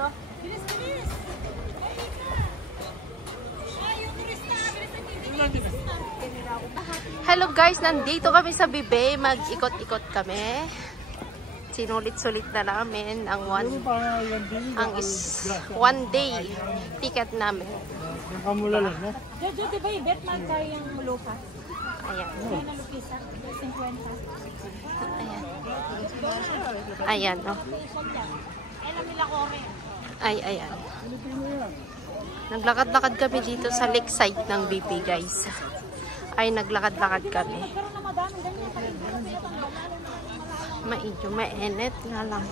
oh. Bilis, bilis! Hello guys, nandito kami sa Bibe. Mag-ikot-ikot kami. Sinulit-sulit na namin ang one day ticket namin. Kamula lang, no? Jojo, di ba yung Batman tayo yung mulupa? Ayan. Ayan na lupisa, 50. Ayan. Ayan, oh. Ay, ayan. Naglakad-lakad kami dito sa lakeside ng BP, guys. Ay, naglakad-lakad kami. Medyo mainit nga lang.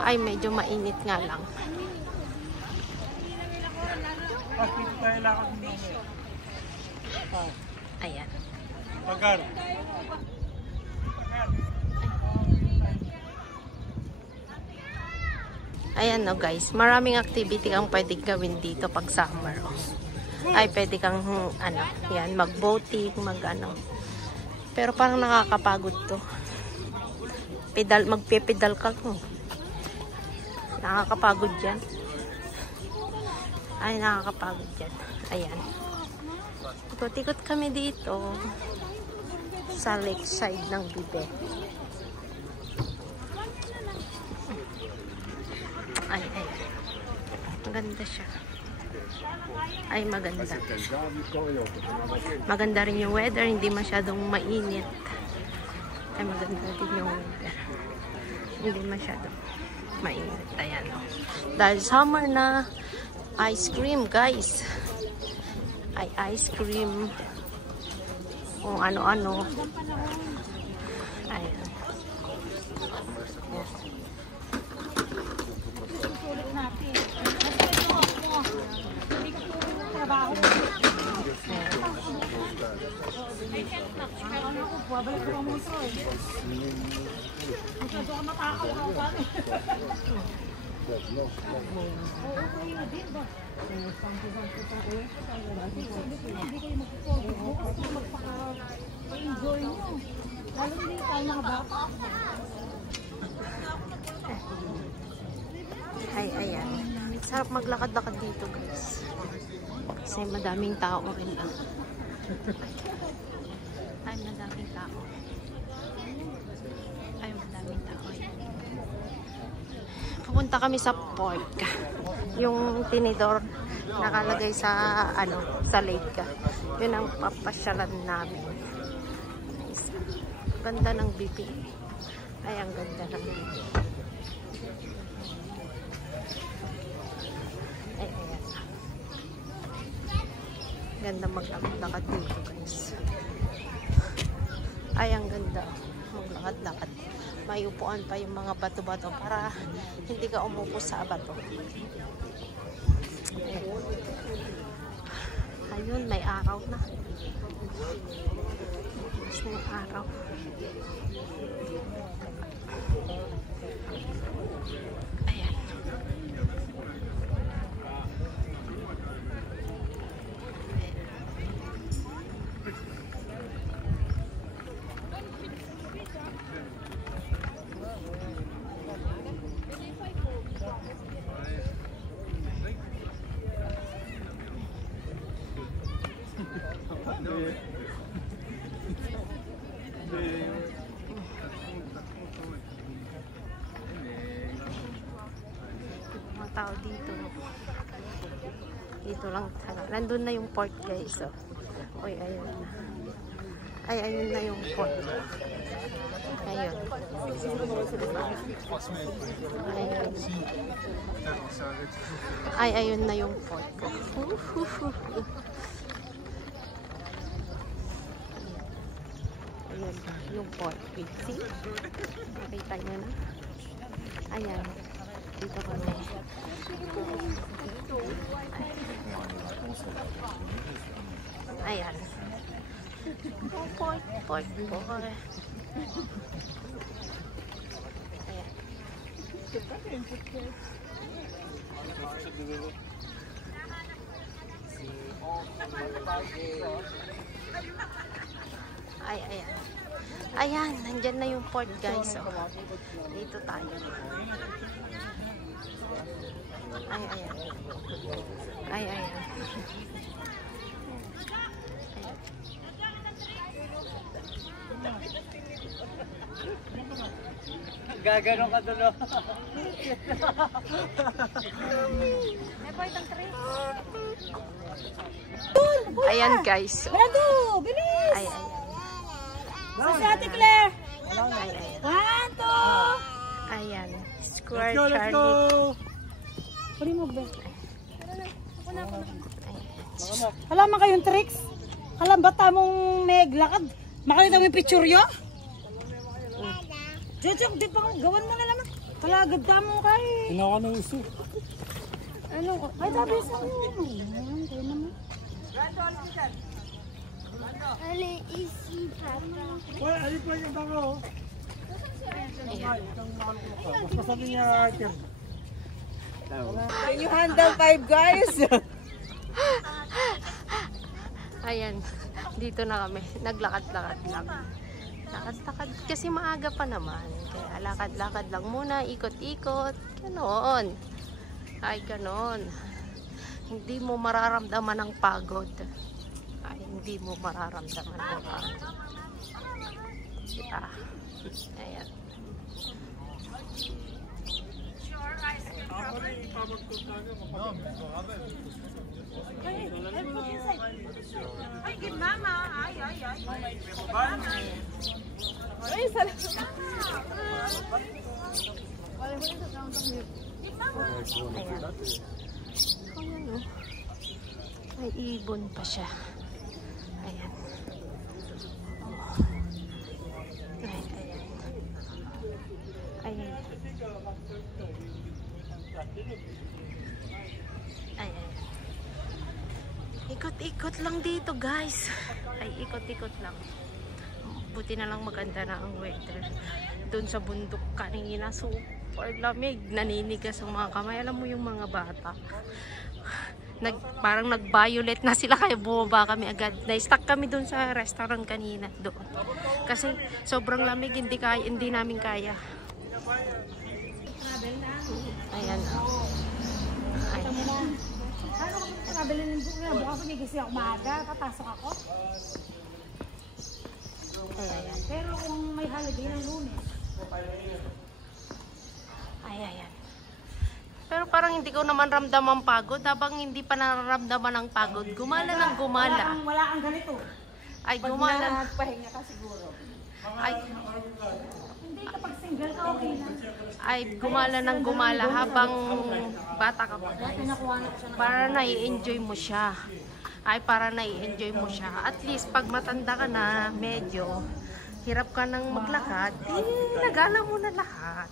Ay, medyo mainit nga lang. Ayan. Ayan no guys, maraming activity kang pwedeng gawin dito pag summer. Ay, pwede kang ano, yan, mag-boating, mag-ano. Pero parang nakakapagod to. Magpe-pedal ka no. Nakakapagod yan. Ay, nakakapagod yan. Ayan. Ikot-ikot kami dito sa lakeside ng Bibe. Ay, ay. Maganda siya. Ay, maganda. Maganda rin yung weather. Hindi masyadong mainit. Ay, maganda din yung weather. Hindi masyadong mainit. Ayan. Dahil summer na, ice cream, guys. Ay, ice cream. Kung ano-ano. Ayan. Babalik ko mo ito eh. Masyado ka matakaw ka ba? Oo, kayo din ba? Hindi kayo magpo-focus kasi magpaka-enjoy nyo. Lalo hindi tayo nakabata. Ay, ayan. Sarap maglakad-lakad dito, guys. Kasi madaming tao rin lang. Ay, madaming tao. Ay, madaming tao. Pupunta kami sa park. Yung tinidor nakalagay sa, ano, sa lake. Yun ang papasyalan namin. Ganda ng BP. Ay, ang ganda ng BP. Ay, ayan. Ganda maglakad dito, guys. Ay, ang ganda. Maglakad-lakad. May upuan pa yung mga bato-bato para hindi ka umupo sa bato. Ayan. Ayun, may araw na. Mas may araw. Ayan. Mga tao dito. Dito lang talaga. Nandun na yung port, guys. Oh. Uy, ayun na. Ay, ayun na yung port. Ayun. Ayun. Ay, ayun na yung port. Ayun, yung port. See? Nakita nyo na. Ayan. Dito kami. Ayan. Port. Ayan. Ay, ayan. Ayan, nandyan na yung port, guys. So, dito tayo. Ay, ayan. Ay, ayan. Gaganon ka doon, no? Ayan guys. So, Brando, bilis! ay, ayan. Si Ate Claire. Ay, ayan. 1, 2. Ayan. Square Let's Charlie. go! Kunin mo, Ben. Ayan. Wala man kayong tricks? Alam ba tamong may glakad? Makita mo yung picture yun? Jojo, di pa gawan mo na naman. Kalagad ka mo kay. Tinawa ng uso. Ano? Ay, tabi sa iyo. Ayan, kayo naman. Uy, alin po yung bango? Mas masabi niya, Arthur. Can you handle 5 guys? Ayan. Dito na kami. Naglakad-lakad lang. Lakad-lakad. Kasi maaga pa naman. Kaya lakad-lakad lang muna. Ikot-ikot. Ganon. Ay, ganon. Hindi mo mararamdaman ang pagod. Ay, hindi mo mararamdaman ang pagod. Diba? Ayan. Ay, give mama. Ay. Ayan. Ayan, oh. May ibon pa siya. Ayan. Oh. Ay, ayan. Ayan. Ayan. Ikot-ikot lang dito, guys. Ay, ikot-ikot lang. Buti na lang maganda na ang weather. Doon sa bundok kanina, super lamig. Naninigas ang mga kamay. Alam mo yung mga bata. Parang nag-violet na sila kaya bumaba kami agad. Na-stuck kami doon sa restaurant kanina doon. Kasi sobrang lamig, hindi namin kaya. Ayan. Ayan. Ano ko nakabili ng book na? Bukas nagigising ako maaga. Papasok ako. Ayan. Pero kung may holiday ng Lunes. Ayan. Pero parang hindi ko naman ramdam ang pagod. Habang hindi pa nararamdaman ang pagod, gumala ng gumala. Wala kang ganito. Ay, gumala. Nagpahinga ka siguro. Ay, Hindi kapag single ka, okay na. ay gumala ng gumala habang bata ka pa. Pinakuha na ko siya ng Para nai-enjoy mo siya. Ay, para nai-enjoy mo siya. At least, pag matanda ka na, medyo hirap ka nang maglakad, nagana mo na lahat.